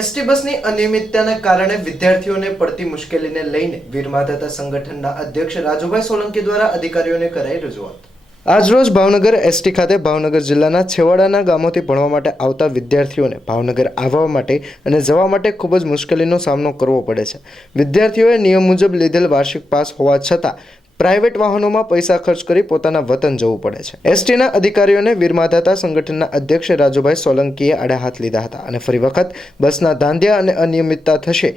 ST બસની અનિયમિતતાના કારણે વિદ્યાર્થીઓને પડતી મુશ્કેલીને લઈને વીરમાધાતા સંગઠનના અધ્યક્ષ રાજુભાઈ સોલંકી દ્વારા અધિકારીઓને કરાઈ રજૂઆત. આજરોજ ભાવનગર એસટી ખાતે ભાવનગર જિલ્લાના છેવાડાના ગામોથી ભણવા માટે આવતા વિદ્યાર્થીઓને ભાવનગર આવવા માટે અને જવા માટે ખૂબ જ મુશ્કેલીનો સામનો કરવો પડે છે. વિદ્યાર્થીઓએ નિયમ મુજબ લીધેલ વાર્ષિક પાસ હોવા છતાં પ્રાઇવેટ વાહનોમાં પૈસા ખર્ચ કરી પોતાના વતન જવું પડે છે. એસટીના અધિકારીઓને વીરમાધાતા સંગઠનના અધ્યક્ષ રાજુભાઈ સોલંકીએ આડા હાથ લીધા હતા અને ફરી વખત બસના ધાંધ્યા અને અનિયમિતતા થશે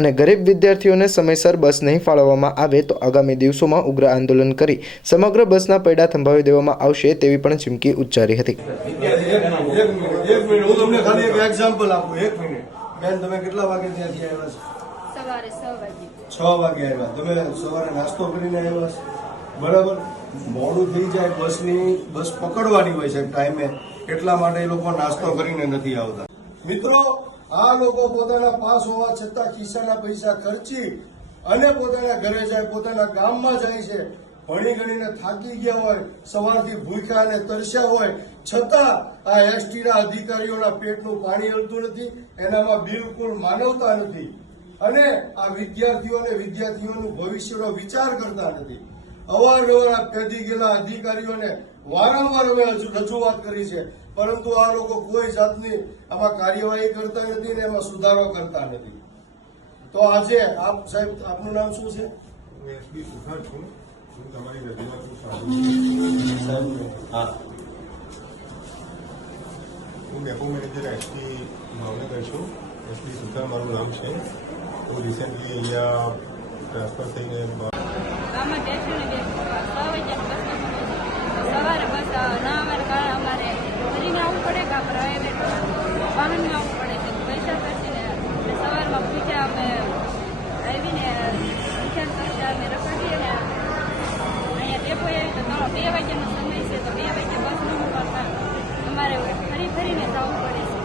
અને ગરીબ વિદ્યાર્થીઓને સમયસર બસ નહીં ફાળવવામાં આવે તો આગામી દિવસોમાં ઉગ્ર આંદોલન કરી સમગ્ર બસના પૈડા થંભાવી દેવામાં આવશે તેવી પણ ચીમકી ઉચ્ચારી હતી. એક મિનિટ હું તમને ખાલી એક એક્ઝામ્પલ આપું, એક મિનિટ. બેન, તમે કેટલા વાગે ત્યાંથી આવ્યા છો? સવારે છ વાગે. આવ્યા. તમે સવારે નાસ્તો કરીને આવ્યા બરાબર? મોડું થઈ જાય બસની, બસ પકડવાની હોય છે ટાઈમે. એટલા માટે એ લોકો નાસ્તો કરીને નથી આવતા. મિત્રો, આ લોકો પોતાના પાસ હોવા છતાં ખિસ્સાના પૈસા ખર્ચી અને પોતાના ઘરે જાય, પોતાના ગામમાં જાય છે. ભણી ગણીને થાકી ગયા હોય, સવારથી ભૂખ્યા અને તરસ્યા હોય, છતાં આ એસટીના અધિકારીઓના પેટનું પાણી હલતું નથી, એનામાં બિલકુલ માનવતા નથી. અને આ વિદ્યાર્થીઓને વિદ્યાર્થીઓનું ભવિષ્યનો વિચાર કરતા નથી. અવારનવાર આ પેદી ગયેલા અધિકારીઓને વારંવાર અમે હજુ રજૂઆત કરી છે. પરંતુ આ લોકો કોઈ જાતની આમાં કાર્યવાહી કરતા નથી ને એમાં સુધારો કરતા નથી. તો આજે આપ સાહેબ આપનું નામ શું છે? હું એસબી સુથાર છું. હું તમારી હા હું. ડેપો મેનેજર એસટી ભાવનગર છું. એસબી સુથાર મારું નામ છે. હું રિસેન્ટલી અહીંયા ટ્રાન્સફર થઈને બ- ગામમાં બેસીને બે છ વાગ્યાની બસ નથી. સવારે બસ ના આવવાને કારણે અમારે ફરીને આવવું પડે કે પ્રાઇવેટ વાહનમાં આવવું પડે છે પૈસા ખર્ચીને એટલે સવારમાં પૂછ્યા અમે આવીને વિચાર કરતા અમે રખડીએ ને અહીંયા ડેપો આવી તો ત્રણ બે વાગ્યાનો સમય છે તો બે વાગે બસ ન મળતા અમારે ફરી ફરીને જવું પડે છે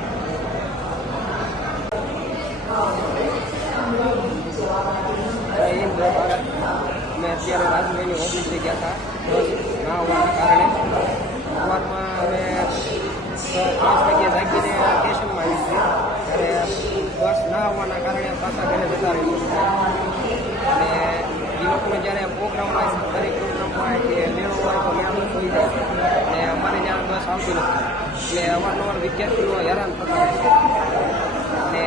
અમે અત્યારે રાજુભાઈની ગયા હતા ના હોવાના કારણે સવારમાં અમે પાંચ વાગ્યે જાગીને સ્ટેશનમાં આવી છીએ. ત્યારે બસ ના આવવાના કારણે પાછા ઘરે જતા રહ્યું અને એ લોકોને જ્યારે પ્રોગ્રામ હોય દરેક પ્રોગ્રામ હોય કે મેળો હોય, તો ત્યાં થઈ જાય. અને અમારે ત્યાં બસ આવતી નથી. એટલે અવારનવાર વિદ્યાર્થીઓ હેરાન થતા હોય છે અને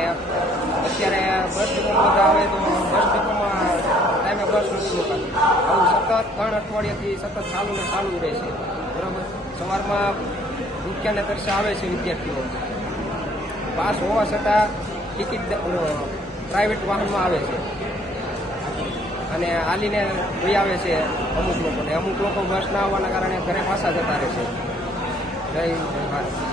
અત્યારે બસ ડેપોમાં બધા આવે તો બસ ડેપોમાં ટાઈમે બસ નથી મુકાતી આવું સતત ત્રણ અઠવાડિયાથી સતત ચાલુ ને ચાલુ રહે છે. બરાબર? સવારમાં ભૂખ્યાને તરસે આવે છે વિદ્યાર્થીઓ. પાસ હોવા છતાં ટિકિટ પ્રાઇવેટ વાહનમાં આવે છે. અને હાલીને લઈ આવે છે અમુક લોકોને. અમુક લોકો બસ ના આવવાના કારણે ઘરે પાછા જતા રહે છે. જય ભારત.